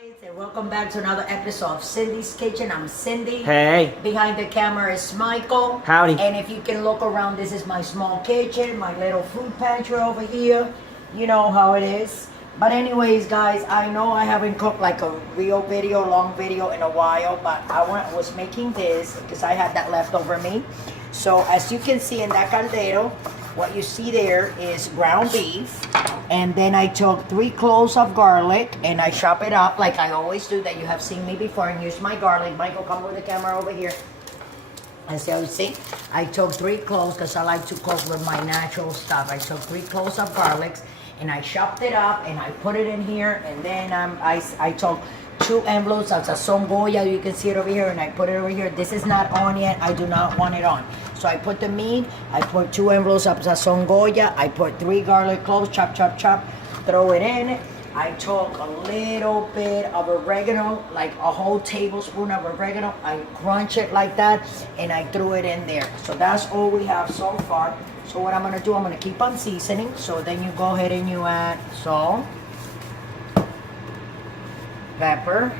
guys, and welcome back to another episode of Cindy's Kitchen. I'm Cindy. Hey. Behind the camera is Michael. Howdy. And if you can look around, this is my small kitchen, my little food pantry over here. You know how it is. But anyways, guys, I know I haven't cooked like a real video, long video in a while, but I was making this because I had that left over me. So as you can see in that caldero, what you see there is ground beef, and then I took 3 cloves of garlic and I chop it up like I always do, that you have seen me before, and use my garlic. Michael, come with the camera over here. As you see, I took 3 cloves because I like to cook with my natural stuff. I took 3 cloves of garlic and I chopped it up and I put it in here, and then I took 2 envelopes of Sazon Goya. You can see it over here, and I put it over here. This is not on yet. I do not want it on. So I put the meat, I put 2 envelopes of Sazon Goya, I put 3 garlic cloves, chop, chop, chop, throw it in. I took a little bit of oregano, like a whole tablespoon of oregano. I crunch it like that, and I threw it in there. So that's all we have so far. So what I'm gonna do, I'm gonna keep on seasoning. So then you go ahead and you add salt, pepper,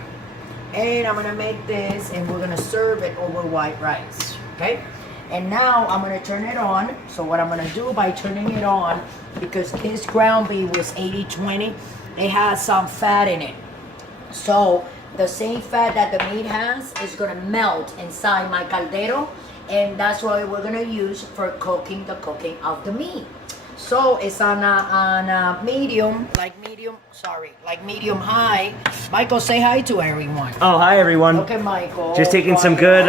and I'm gonna make this, and we're gonna serve it over white rice, okay? And now I'm gonna turn it on. So what I'm gonna do by turning it on, because this ground beef was 80-20, it has some fat in it. So the same fat that the meat has is gonna melt inside my caldero, and that's what we're gonna use for cooking of the meat. So it's on a medium high. Michael, say hi to everyone. Oh, hi everyone. Okay, Michael. Just taking some good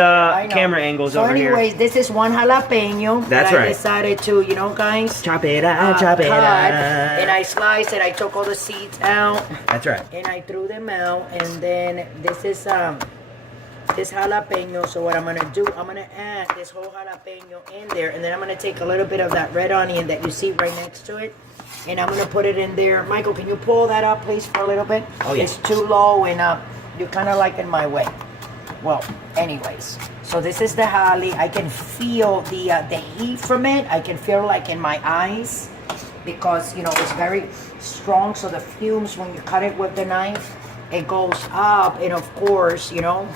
camera angles over here. So anyways, this is 1 jalapeno. That's that right. I decided to, you know, guys, Chop it up, chop it cut, up. and I sliced it. I took all the seeds out. That's right. And I threw them out. And then this is this jalapeno. So what I'm gonna do, I'm gonna add this whole jalapeno in there, and then I'm gonna take a little bit of that red onion that you see right next to it, and I'm gonna put it in there. Michael, can you pull that up, please, for a little bit? Oh yeah. It's too low, and you're kind of like in my way. Well, anyways, so this is the jali. I can feel the heat from it. I can feel like in my eyes, because you know it's very strong. So the fumes, when you cut it with the knife, it goes up, and of course, you know,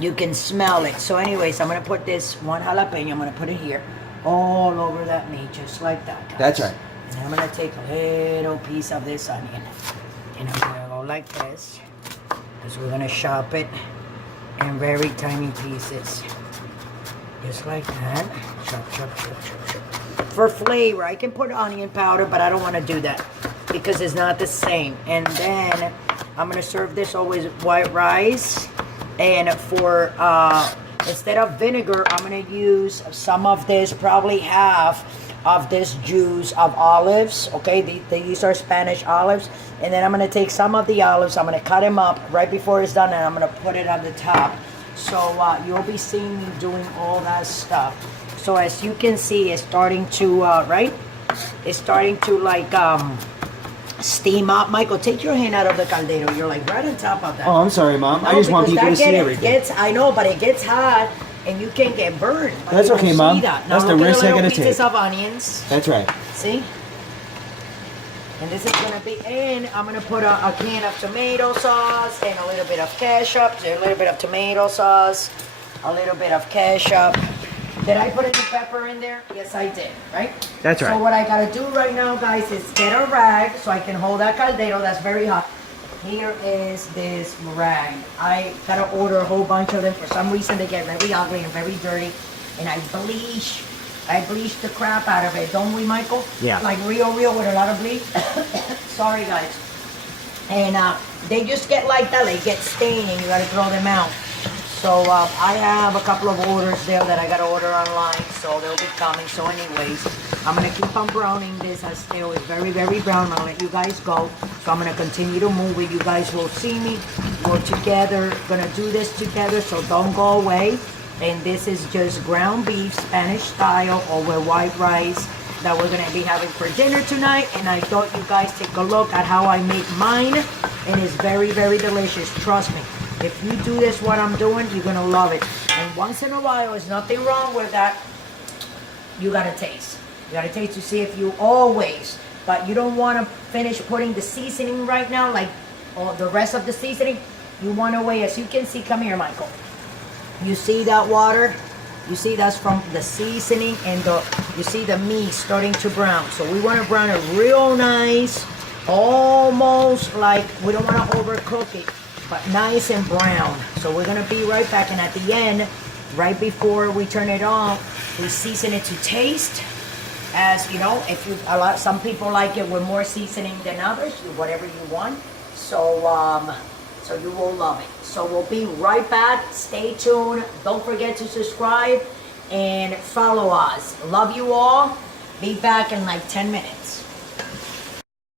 you can smell it. So anyways, I'm gonna put this 1 jalapeno, I'm gonna put it here all over that meat, just like that, guys. That's right. And I'm gonna take a little piece of this onion, and I'm gonna go like this, because we're gonna chop it in very tiny pieces, just like that. Chop, chop, chop, chop, chop. For flavor, I can put onion powder, but I don't want to do that because it's not the same. And then I'm gonna serve this always with white rice. And for instead of vinegar, I'm gonna use some of this, probably half of this juice of olives. Okay, these are Spanish olives. And then I'm gonna take some of the olives, I'm gonna cut them up right before it's done, and I'm gonna put it on the top. So you'll be seeing me doing all that stuff. So as you can see, it's starting to it's starting to like steam up. Michael, take your hand out of the caldero. You're like right on top of that. Oh, I'm sorry, Mom. No, I just want because people to see it everything. I know, but it gets hot and you can get burned. But That's you okay, don't Mom. see that. Now That's the look at risk I little gotta pieces take. of onions. That's right. See? And this is gonna be in. I'm gonna put a can of tomato sauce and a little bit of ketchup, a little bit of tomato sauce, a little bit of ketchup. Did I put any pepper in there? Yes, I did, right? That's right. So what I gotta do right now, guys, is get a rag so I can hold that caldero that's very hot. Here is this rag. I gotta order a whole bunch of them. For some reason, they get very ugly and very dirty. And I bleach the crap out of it, don't we, Michael? Yeah. Like real with a lot of bleach. Sorry, guys. And they just get like that. They get stained and you gotta throw them out. So I have a couple of orders there that I gotta order online, so they'll be coming. So anyways, I'm gonna keep on browning this until it's very, very brown. I'm gonna let you guys go. So I'm gonna continue to move it. You guys will see me. We're together, gonna do this together, so don't go away. And this is just ground beef, Spanish style, over white rice that we're gonna be having for dinner tonight. And I thought you guys take a look at how I make mine, and it's very, very delicious, trust me. If you do this, what I'm doing, you're gonna love it. And once in a while, there's nothing wrong with that. You gotta taste. You gotta taste to see if you always, but you don't wanna finish putting the seasoning right now. Like all the rest of the seasoning, you want to weigh, as you can see, come here, Michael. You see that water? You see that's from the seasoning and you see the meat starting to brown. So we want to brown it real nice, almost like, we don't want to overcook it, but nice and brown. So we're going to be right back, and at the end, right before we turn it on, we season it to taste. As you know, if you some people like it with more seasoning than others, whatever you want. So so you will love it. So we'll be right back. Stay tuned. Don't forget to subscribe and follow us. Love you all. Be back in like 10 minutes.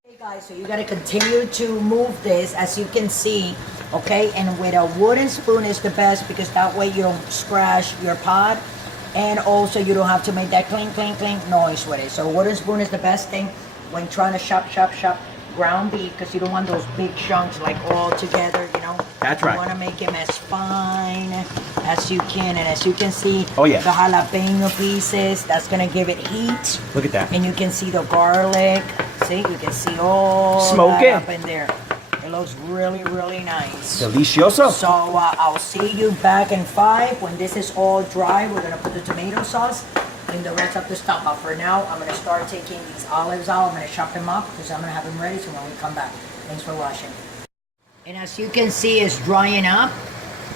Okay guys, so you gotta continue to move this, as you can see, okay? And with a wooden spoon is the best, because that way you don't scratch your pot. And also you don't have to make that clink, clink, clink noise with it. So a wooden spoon is the best thing when trying to chop ground beef, because you don't want those big chunks like all together, you know. That's right. You want to make them as fine as you can. And as you can see, oh yeah, the jalapeno pieces, that's going to give it heat. Look at that. And you can see the garlic. See, you can see all smoking that up in there. It looks really, really nice. Delicioso. So I'll see you back in 5. When this is all dry, we're going to put the tomato sauce and the rest of the stuff. But for now, I'm going to start taking these olives out. I'm going to chop them up because I'm going to have them ready so when we come back. Thanks for watching. And as you can see, it's drying up.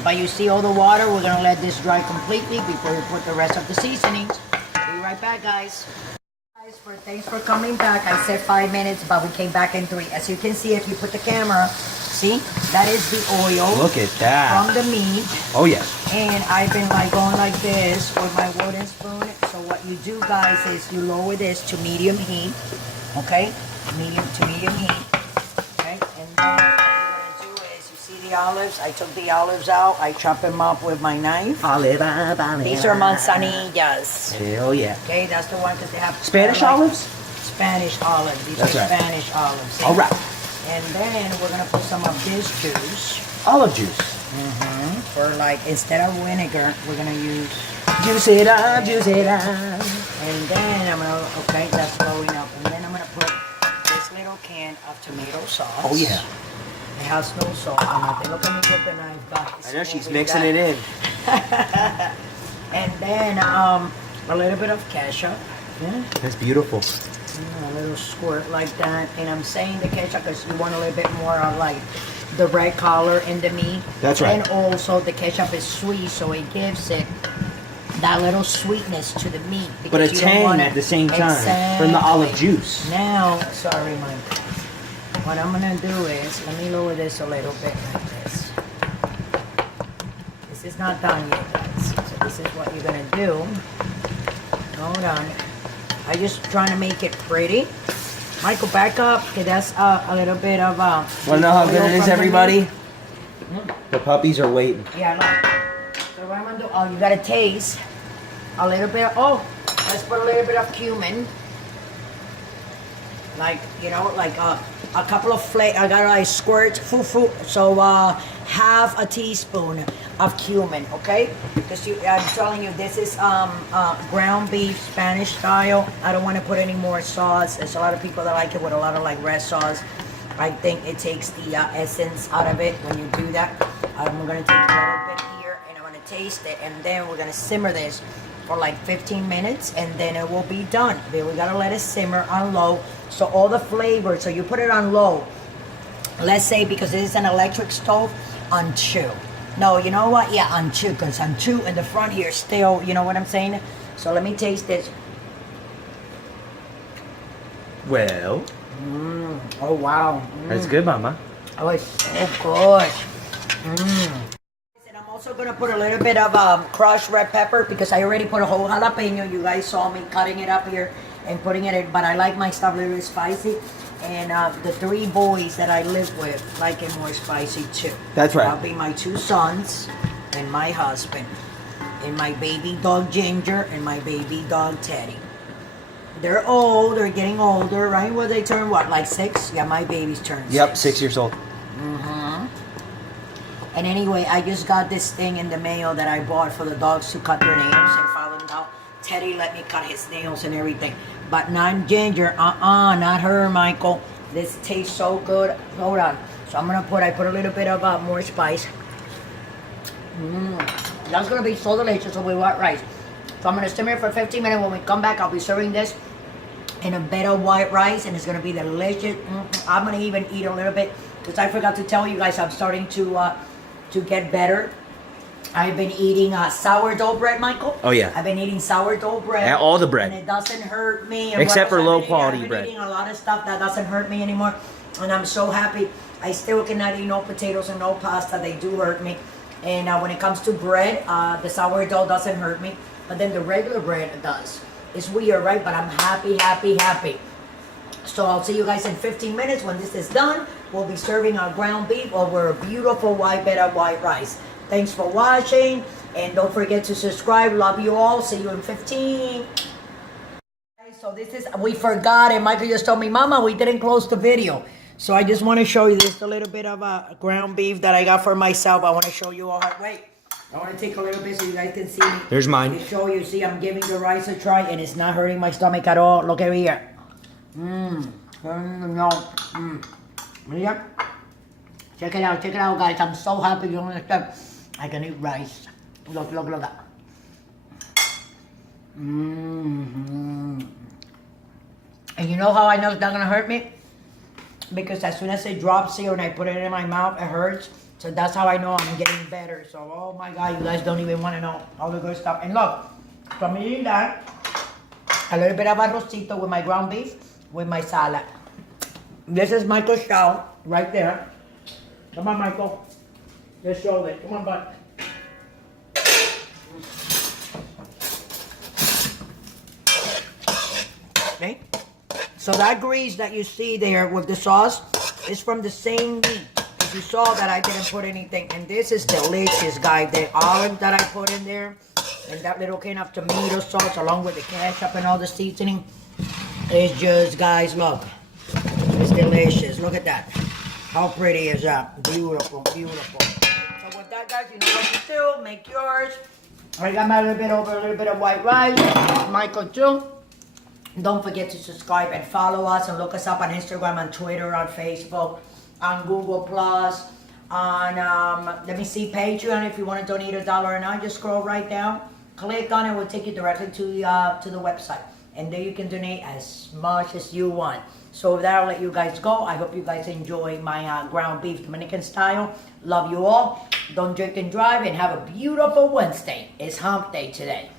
But you see all the water. We're going to let this dry completely before we put the rest of the seasonings. Be right back, guys. Thanks for coming back. I said 5 minutes, but we came back in 3. As you can see, if you put the camera, see, that is the oil. Look at that. From the meat. Oh yeah. And I've been like going like this with my wooden spoon. So what you do, guys, is you lower this to medium heat. Okay, medium to medium heat. Okay, and then what you're gonna do is, you see the olives. I took the olives out. I chop them up with my knife. Olive. These are manzanillas. Hell yeah. Okay, that's the one because they have Spanish olives. Spanish olives. These that's are right. Spanish olives. All right. And then we're gonna put some of this juice. Olive juice. For like, instead of vinegar, we're gonna use juice it up, juice it up. And then I'm gonna, okay, that's going up. And then I'm gonna put this little can of tomato sauce. Oh yeah. It has no salt on it. Look at me with the knife, guys. I know she's mixing it in. And then a little bit of ketchup. Yeah. That's beautiful. A little squirt like that. And I'm saying the ketchup because you want a little bit more of like the red color in the meat. That's right. And also the ketchup is sweet, so it gives it that little sweetness to the meat. But a tang at the same time from the olive juice. Now, sorry, Mike. What I'm gonna do is, let me lower this a little bit like this. This is not done yet, guys. So this is what you're gonna do. Hold on. I'm just trying to make it pretty. Michael, back up. Okay, that's a little bit of wanna know how good it is, everybody? The puppies are waiting. Yeah, look. So what I'm gonna do? Oh, you gotta taste a little bit. Oh, let's put a little bit of cumin. Like, you know, like a couple of I got a squirt, so half a teaspoon of cumin, okay? Because I'm telling you, this is ground beef, Spanish style. I don't want to put any more sauce. There's a lot of people that like it with a lot of like red sauce. I think it takes the essence out of it when you do that. I'm gonna take a little bit here and I'm gonna taste it, and then we're gonna simmer this for like 15 minutes and then it will be done. Then we gotta let it simmer on low. So all the flavor, so you put it on low. Let's say, because this is an electric stove, on 2. No, you know what? Yeah, on 2, because on 2 in the front here still, you know what I'm saying? So let me taste this. Well. Oh, wow. That's good, Mama. Oh, it's so good. And I'm also going to put a little bit of crushed red pepper because I already put a whole jalapeno. You guys saw me cutting it up here and putting it in, but I like my stuff a little spicy. And the 3 boys that I live with like it more spicy too. That's right. That'll be my 2 sons and my husband and my baby dog Ginger and my baby dog Teddy. They're old, they're getting older, right? Well, they turn what, like 6? Yeah, my baby's turned 6. Yep, 6 years old. And anyway, I just got this thing in the mail that I bought for the dogs to cut their nails and follow them out. Teddy let me cut his nails and everything. But not Ginger, not her, Michael. This tastes so good. Hold on. So I'm gonna I put a little bit of more spice. That's gonna be so delicious with white rice. So I'm gonna simmer it for 15 minutes. When we come back, I'll be serving this in a bed of white rice, and it's gonna be delicious. I'm gonna even eat a little bit because I forgot to tell you guys I'm starting to get better. I've been eating sourdough bread, Michael. Oh yeah. I've been eating sourdough bread. Yeah, all the bread. And it doesn't hurt me. And except for low quality I've been bread. eating a lot of stuff that doesn't hurt me anymore, and I'm so happy. I still cannot eat no potatoes and no pasta. They do hurt me. And when it comes to bread, the sourdough doesn't hurt me, but then the regular bread does. It's weird, right? But I'm happy, happy, happy. So I'll see you guys in 15 minutes. When this is done, we'll be serving our ground beef over a beautiful white bed of white rice. Thanks for watching, and don't forget to subscribe. Love you all. See you in 15. So this is, we forgot, and Michael just told me, Mama, we didn't close the video. So I just want to show you this a little bit of ground beef that I got for myself. I want to show you all. Wait, I want to take a little bit so you guys can see me. There's mine. To show you, see, I'm giving the rice a try, and it's not hurting my stomach at all. Look over here. No. Yeah. Check it out, guys. I'm so happy. You don't understand. I can eat rice. Look. And you know how I know it's not gonna hurt me? Because as soon as it drops here and I put it in my mouth, it hurts. So that's how I know I'm getting better. So, oh my God, you guys don't even want to know all the good stuff. And look, so I'm eating that, a little bit of arrocito with my ground beef, with my salad. This is Michael's show, right there. Come on, Michael. Just show it. Come on, bud. Okay. So that grease that you see there with the sauce is from the same meat. As you saw that I didn't put anything. And this is delicious, guys. The olive that I put in there and that little can of tomato sauce along with the ketchup and all the seasoning. It's just, guys, look. It's delicious. Look at that. How pretty is that? Beautiful, beautiful. So with that, guys, you know what to do. Make yours. I got my a little bit of white rice. Michael too. Don't forget to subscribe and follow us and look us up on Instagram, on Twitter, on Facebook, on Google Plus, on let me see, Patreon. If you want to donate $1 or not, just scroll right down, click on it, will take you directly to the website, and there you can donate as much as you want. So with that, I'll let you guys go. I hope you guys enjoy my ground beef Dominican style. Love you all. Don't drink and drive, and have a beautiful Wednesday. It's hump day today.